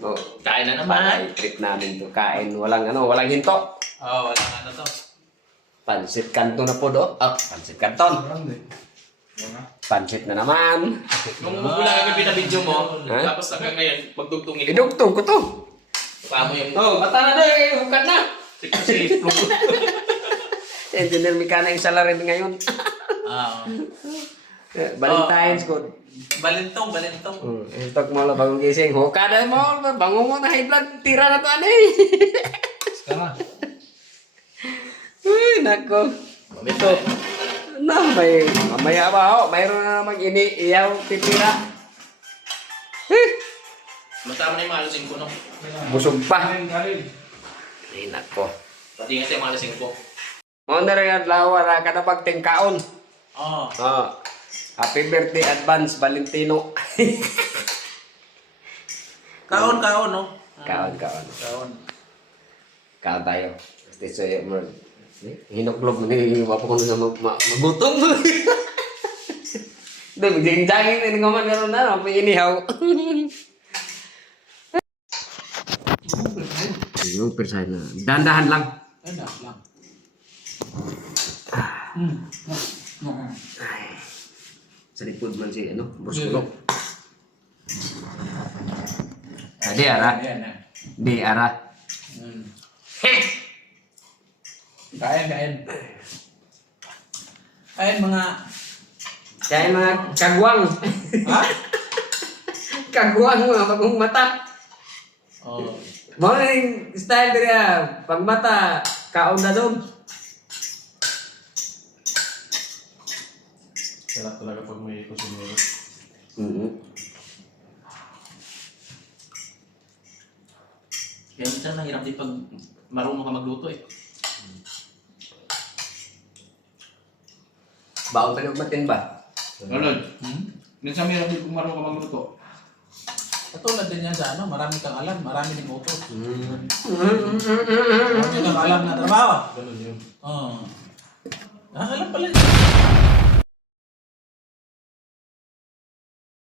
Oh, Kain na naman. trip namin to. Kain, walang hinto. Oo, wala nga na to. Pansit kanto na po do. Ah, pansit kanton. Pansit na naman. Nung wala kami pinabidyo mo, Ha? tapos hanggang ngayon, magdugtungin mo. Idugtong ko to. Mukha mo yung... Oh, mata na doy, hukat na. Si Plug. Engineer mechanic sa rin ngayon. Ah, Valentine's good. balintong. Intok mo lang bagong gising. Hukada mo, bangon mo na high blood. Tira na to ano eh. Sekarang. Uy, nako. Ito. Na, mamaya ba ho? Mayroon na namang iniiyaw titira. Matama na yung mga lasing ko, no? Busog pa. Ay, nako. Pati nga yung mga lasing ko. Mo na rin ang lawa na kadapag tingkaon. Oo. Oh. Happy birthday advance Valentino. Kaon, no? Kaon. Kaon tayo. Kasi sa'yo mo. Hinoklog mo ni wapo ko na magutom. Doon, jing-jangin na nga man gano'n na. May inihaw. Yung persahan na. Dahan-dahan lang. Lang. Sa likod man si Bruskulok. Di ara. Di ara. Kain. Kain mga... Kaya mga kagwang. Ha? Kagwang mga bagong mata. Oo. Mo na yung style nila. Pag mata, kaon na doon. Sarap talaga pag may kusinero. Kaya minsan mahirap din pag marunong ka magluto eh. Baon ka ng matin ba? Lord, minsan may rabi kung marunong ka magluto. Katulad din yan sa marami kang alam, marami din utos. Mm. Marami kang alam na trabaho. Ganun yun. Oo. Alam pala yun.